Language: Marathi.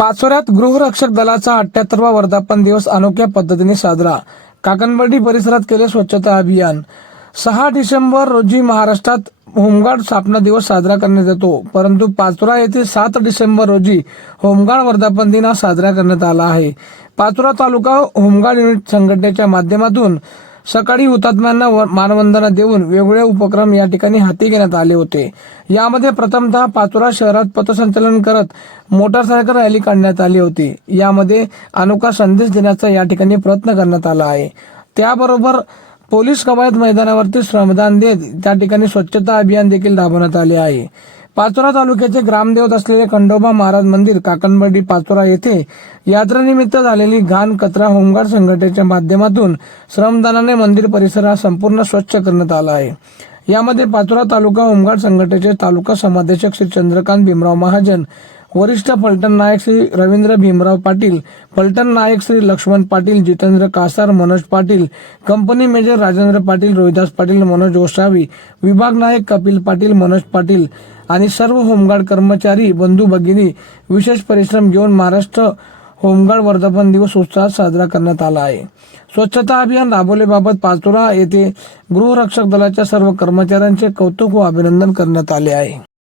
पाचोऱ्यात गृहरक्षक दलाचा अठ्याहत्तरवा वर्धापन दिवस अनोख्या पद्धतीने साजरा. काकणबर्डी परिसरात केले स्वच्छता अभियान. सहा डिसेंबर रोजी महाराष्ट्रात होमगार्ड स्थापना दिवस साजरा करण्यात येतो. परंतु पाचोरा येथे सात डिसेंबर रोजी होमगार्ड वर्धापन दिन हा साजरा करण्यात आला आहे. पाचोरा तालुका होमगार्ड युनिट संघटनेच्या माध्यमातून सकाळी हुतात्म्यांना व- मानवंदना देऊन वेगवेगळे उपक्रम या ठिकाणी हाती घेण्यात आले होते. यामध्ये प्रथमतः पाचोरा शहरात पथसंचलन करत मोटारसायकल रॅली काढण्यात आली होती. यामध्ये अनोखा संदेश देण्याचा या ठिकाणी प्रयत्न करण्यात आला आहे. त्याबरोबर पोलीस कवायत मैदानावरती श्रमदान देत त्या ठिकाणी स्वच्छता अभियान देखील राबवण्यात आले आहे. पाचोरा तालुक्याचे ग्रामदेवत असलेले खंडोबा महाराज मंदिर काकणबर्डी पाचोरा येथे यात्रेनिमित्त झालेली घाण कचरा होमगार्ड संघटनेच्या माध्यमातून श्रमदानाने मंदिर परिसर हा संपूर्ण स्वच्छ करण्यात आला आहे. यामध्ये पाचोरा तालुका होमगार्ड संघटनेचे तालुका समादेशक श्री चंद्रकांत भीमराव महाजन वरिष्ठ फलटण नायक श्री रवींद्र भीमराव पाटील फलटण नायक श्री लक्ष्मण पाटील जितेंद्र कासार मनोज पाटील कंपनी मेजर राजेंद्र पाटील रोहिदास पाटील मनोज ओसावी विभाग नायक कपिल पाटील मनोज पाटील आणि सर्व होमगार्ड कर्मचारी बंधू भगिनी विशेष परिश्रम घेऊन महाराष्ट्र होमगार्ड वर्धापन दिवस उत्साहात साजरा करण्यात आला आहे. स्वच्छता अभियान राबवल्याबाबत पाचोरा येथे गृहरक्षक दलाच्या सर्व कर्मचाऱ्यांचे कौतुक व अभिनंदन करण्यात आले आहे.